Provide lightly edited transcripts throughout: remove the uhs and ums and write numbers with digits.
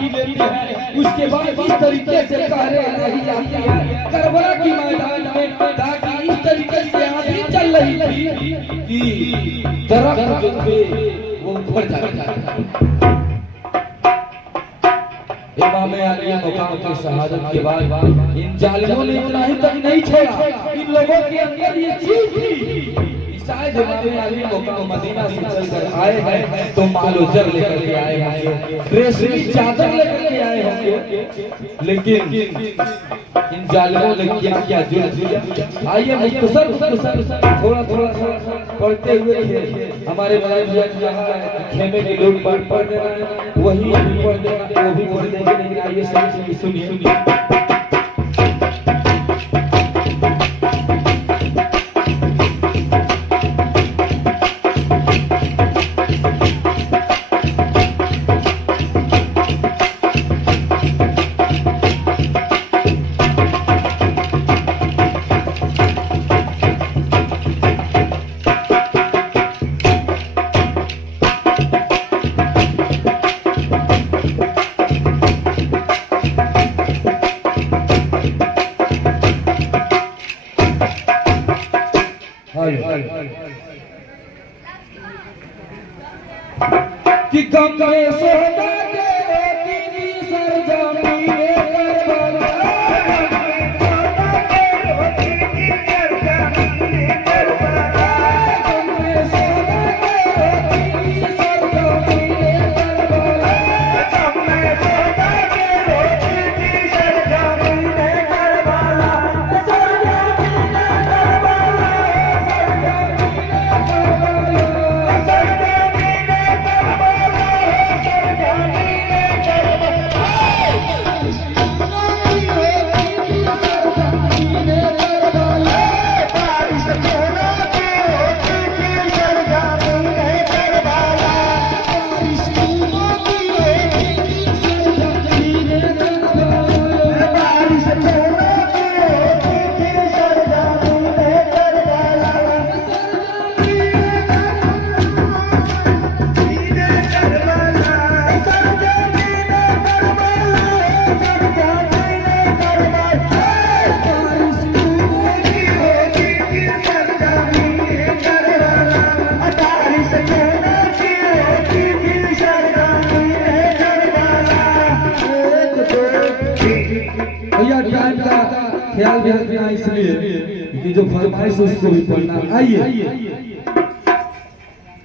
P लेते हैं, उसके बाद इस तरीके से कहरे नहीं जाती है करबला की मैदान में, ताकि इस तरीके से आंधी चल रही थी कि दरख्त जो थे वो उखड़ जाते। इमाम अली मुकाम की शहादत के बाद इन जालिमों ने इतना ही तक नहीं छोड़ा, इन लोगों के अंदर ये चीज थी। शायद इमाम अली मुकाम मदीना से चलकर आए हैं तो मालो जर लेकर के आए होंगे, रेशमी चादर लेकर के आए होंगे, लेकिन इन जालिमों ने क्या क्या जुल्म किया। आइए मुख्तसर थोड़ा थोड़ा पढ़ते हुए हमारे बड़े भैया यहाँ खेमे के लोग पढ़ दे रहे हैं, वही पढ़ देना वो भी पढ़ देंगे, लेकिन आइए सही सुनिए। कि गम में सोना के रोटी सरजमी में करबला, गम में सोना के रोटी सरजमी में करबला, गम में सोना के रोटी सरजमी में करबला, सरजमी में करबला, ख्याल भी रखना इसलिए कि जो फरमाइश उसको भी पढ़ना। आइए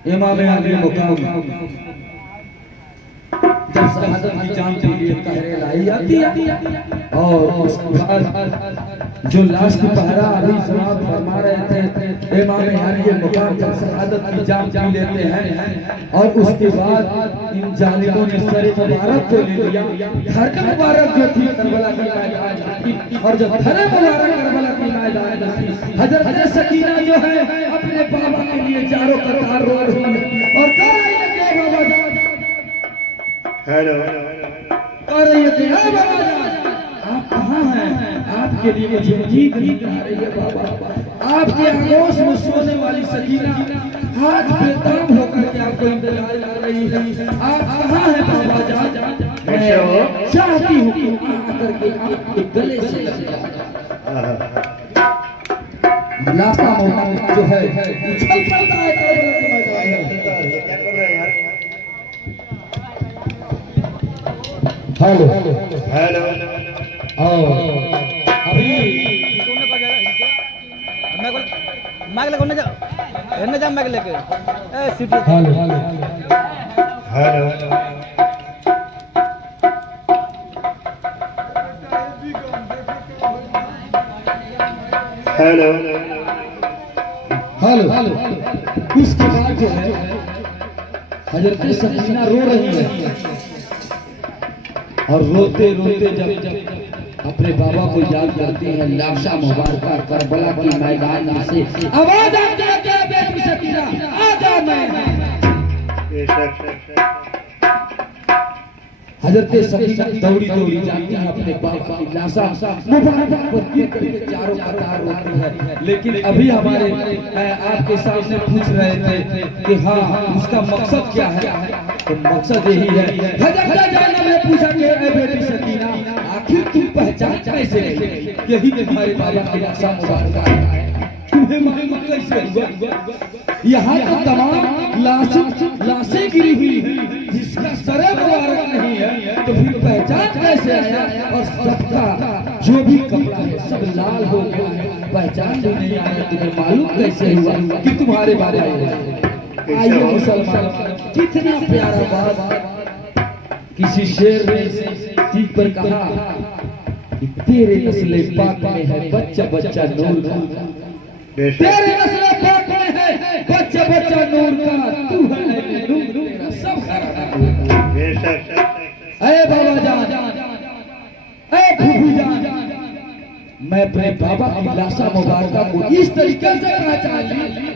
इमाम अली मुकाम जब शहादत की जान के लिए कहरे लाई जाती है और उसके बाद जो लाश की पहरा अभी समाप्त फरमा रहे थे, इमाम अली मुकाम जब शहादत की जान पी लेते हैं और उसके बाद इन जालिमों ने सर मुबारक को ले लिया। धर मुबारक जो थी करबला की मैदान थी, और जब धर मुबारक करबला की मैदान थी, हजरत सकीना जो है अपने बाबा के लिए चारों कतार रो रही है और कह रही है कि बाबा जान, हेलो कह रही है कि बाबा जान आप कहाँ हैं, आपके लिए मुझे नींद नहीं आ रही है बाबा, आपके आगोश में सोने वाली सकीना हाथ बेताब होकर के आपको इंतजार कर रही है, आप कहाँ हैं बाबा जान, मैं चाहती हूँ कि आकर के आपके गले से लग जाए। लास्ता मौका जो है उछल पड़ता है क्या कर रहे हैं यार? हेलो हेलो अभी मैग लेके जा जा मैग लेके city. Hello hello hello hello उसके बाद जो है हजरत सकीना रो रही है और रोते रोते जब अपने बाबा को याद करती है, लाशा मुबारका करबला की मैदान में से आवाज आती है कि बेटी सकीना आ जा, मैं हजरत सकीना दौड़ी दौड़ी जाती है अपने बाबा की लाशा मुबारक पर गिर करके चारों कतार रोती है। लेकिन अभी हमारे आपके सामने पूछ रहे थे कि हाँ उसका मकसद क्या है, तो मकसद यही है। हजरत ज़ैनब ने पूछा कि ए बेटी सकीना आखिर तुम पहचान कैसे गई, यही तुम्हारे बाबा की लाशा मुबारक है, तुम्हें मालूम कैसे हुआ? यहाँ तो तमाम लाशें गिरी हुई हैं जिसका सरे मुबारक नहीं है, तो फिर पहचान कैसे आया? और सबका जो भी कपड़ा है सब लाल हो गया है, पहचान भी नहीं आया, तुम्हें मालूम कैसे हुआ कि तुम्हारे बाबा है? आइए मुसलमान, कितना प्यारा बात किसी शेर ने चीज पर कहा कि तेरे नस्ल पाक में है बच्चा बच्चा नूर का, तेरे नस्ल पाक में है बच्चा बच्चा नूर का, तू है नूर तेरा सब बेशक। अरे बाबा जान, अरे फूफू जान, मैं अपने बाबा की लाशा मुबारक को इस तरीके से पहचान ली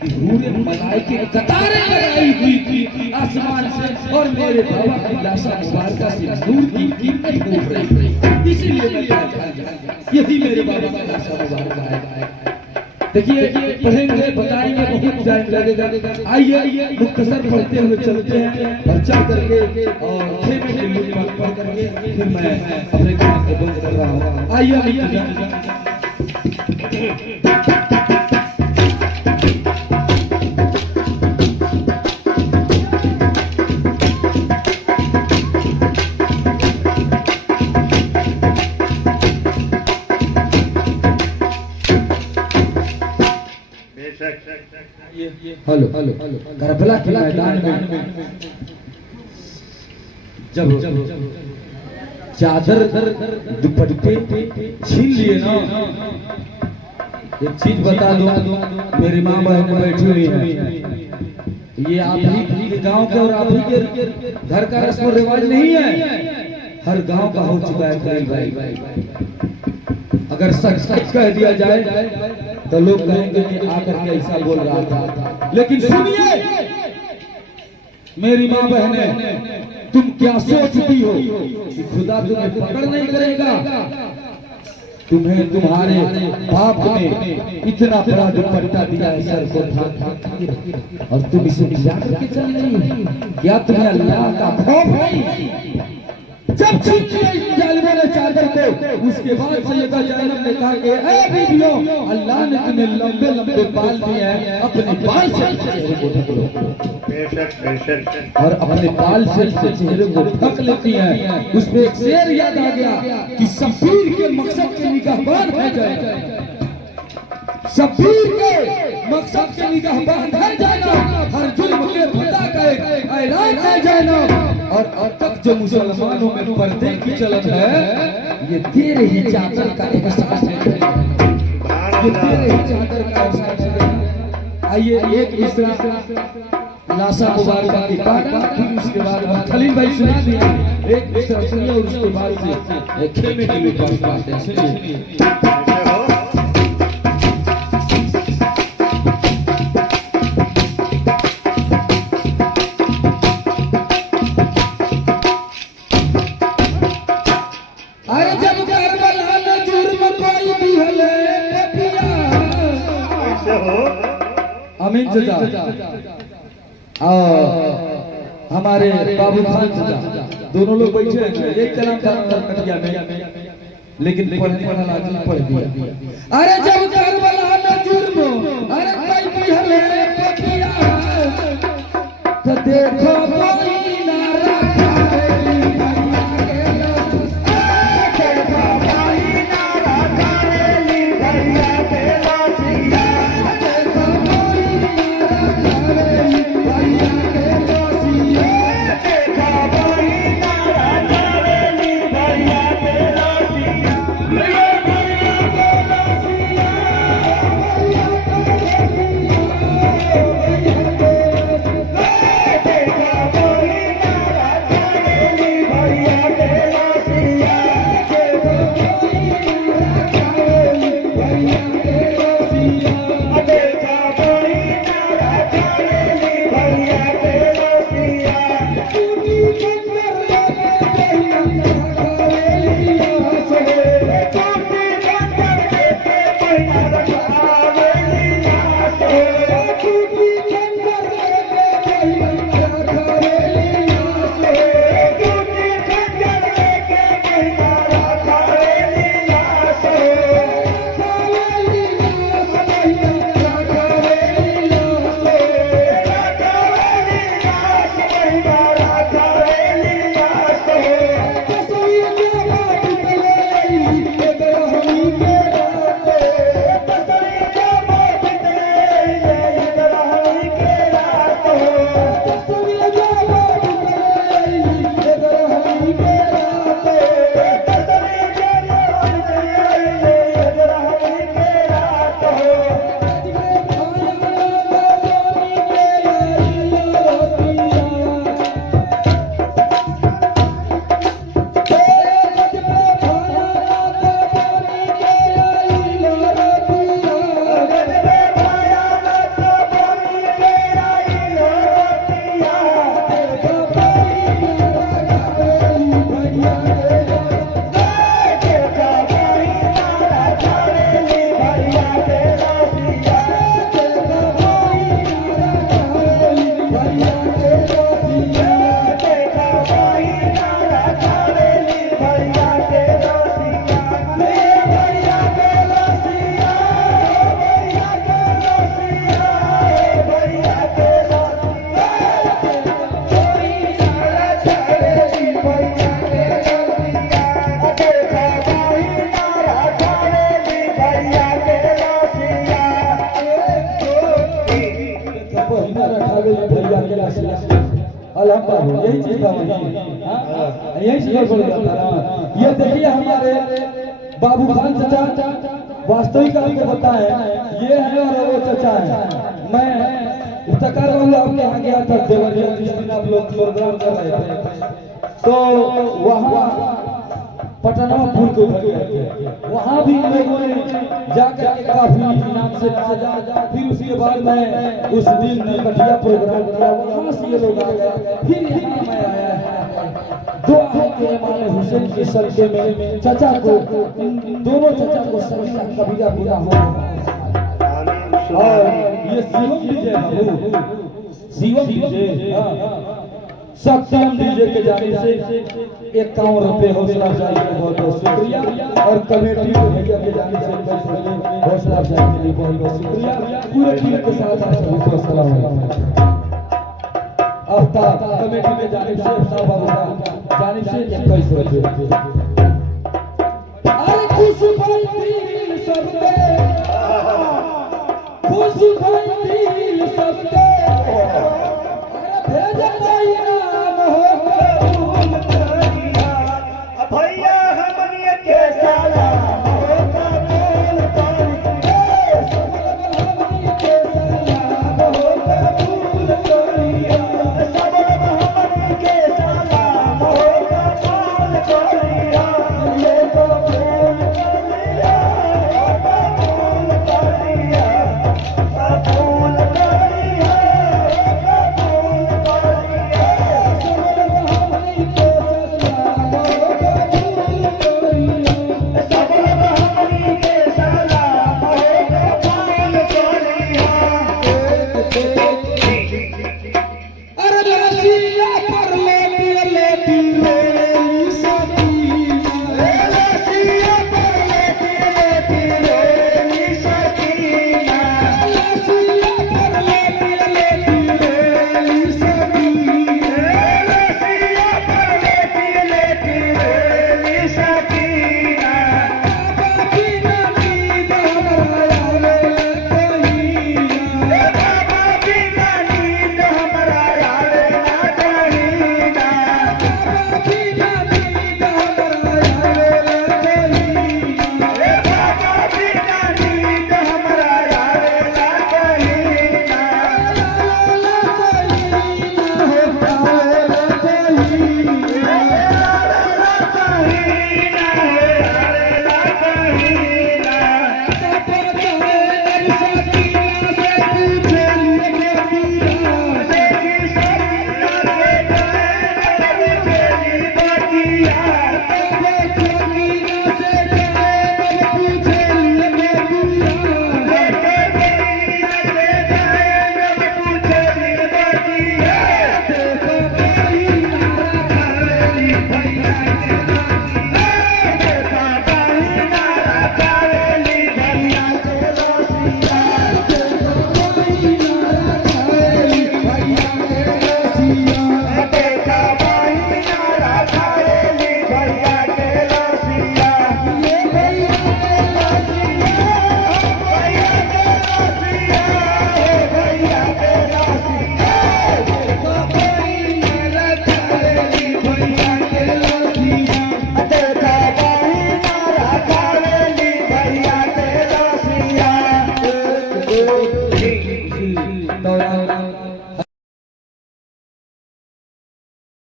कि पूरे मलाइके कतारें लगाई हुई थी आसमान से और मेरे बाबा की लाशा मुबारक से नूर की कीमत हो रही थी, इसीलिए मैं पहचान गया यही मेरे बाबा की लाशा मुबारक है। देखिए पढ़ेंगे बताएंगे बहुत टाइम लगेगा। आइए मुख्तसर पढ़ते हुए चलते हैं और चल करके और खेमे के लिए पढ़ करके फिर मैं अपने काम को बंद कर रहा हूँ। आइए हेलो करबला के मैदान में जब चादर दुपट्टे छीन लिए ना, एक चीज बता दो, मेरी माँ बहन बैठी हुई है, ये आप ही के गांव के और आप ही के घर का रस्म रिवाज नहीं है, हर गांव का हो चुका है खलील भाई। अगर सच सच कह दिया जाए तो लोग कहेंगे कि आकर के ऐसा बोल रहा था, लेकिन सुनिए मेरी माँ बहने, तुम क्या सोचती हो कि खुदा तुम्हें पकड़ नहीं करेगा? तुम्हें तुम्हारे बाप ने इतना बड़ा दुपट्टा दिया है सर को ढांक और तुम इसे गिरा करके चल रही हो, क्या तुम्हें अल्लाह का खौफ है? जब छीन लिया जालिमों ने चादर को, उसके बाद सैयदा ज़ैनब ने कहा कि ए बीबियों, अल्लाह ने तुम्हें लंबे लंबे बाल दिए हैं, अपने बाल से चेहरे को ढक लो। और अपने बाल से चेहरे को ढक लेती हैं। उसमें एक शेर याद आ गया कि शब्बीर के मकसद के निगाहबान है ज़ैनब, शब्बीर के मकसद के निगाहबान है ज़ैनब, हर जुल्म के फतह का एक ऐलान है ज़ैनब। और अब तक जो मुसलमानों में पर्दे की चलन है, ये तेरे ही चादर का एहसास है, ये तेरे ही चादर का एहसास है। आइए एक मिसरा लाशा मुबारक की गाना, फिर उसके बाद हम खलील भाई सुना दिया, एक मिसरा सुनिए और उसके बाद से खेमे के लिए बात हैं। सुनिए अमीन चाचा हमारे बाबू खान चाचा दोनों लोग बैठे हैं, एक कलाम का कटिया में, लेकिन पढ़ने वाला लाजिम पढ़ दिया। अरे जब करबला में जुर्म अरे कोई बिहले पतिया, तो देखो कोई ना रखा पहिना रखावे भैया के लासिया अलहमदुलिल्लाह यही चीज था वही हां यही चीज बोल रहा था। ये देखिए हमारे बाबू खान चाचा वास्तविक आपको बताएं ये है और वो चाचा है। मैं इफ्तिकार बाबू आपके यहाँ गया था देवरिया जिस दिन आप लोग प्रोग्राम कर रहे थे तो वहाँ पटना पुल के उधर गए वहाँ भी लोगों ने जाकर के काफी इनाम से नवाजा। फिर उसके बाद मैं उस दिन नरकटिया प्रोग्राम किया वहाँ से ये लोग आ गए। फिर यहाँ मैं आया दुआ के इमाम हुसैन के सदक़े में चाचा को इन दोनों चाचा को सभी कबीरा पूरा हो। और ये शिवम डीजे बाबू शिवम डीजे सत्यम डीजे के जाने से 51 रुपए हौसला अफजाई के बहुत बहुत शुक्रिया और कमेटी भैया के जाने से हौसला अफजाई के लिए बहुत बहुत शुक्रिया। पूरे टीम के साथ आप सभी को सलाम आफ्ताब कमेटी में जाने से आफ्ताब बाबू का जाने से 21 रुपए। अरे खुश भाई दिल सबके खुश भाई दिल सबके भेज कोई नाम हो भैया हमनिया के साला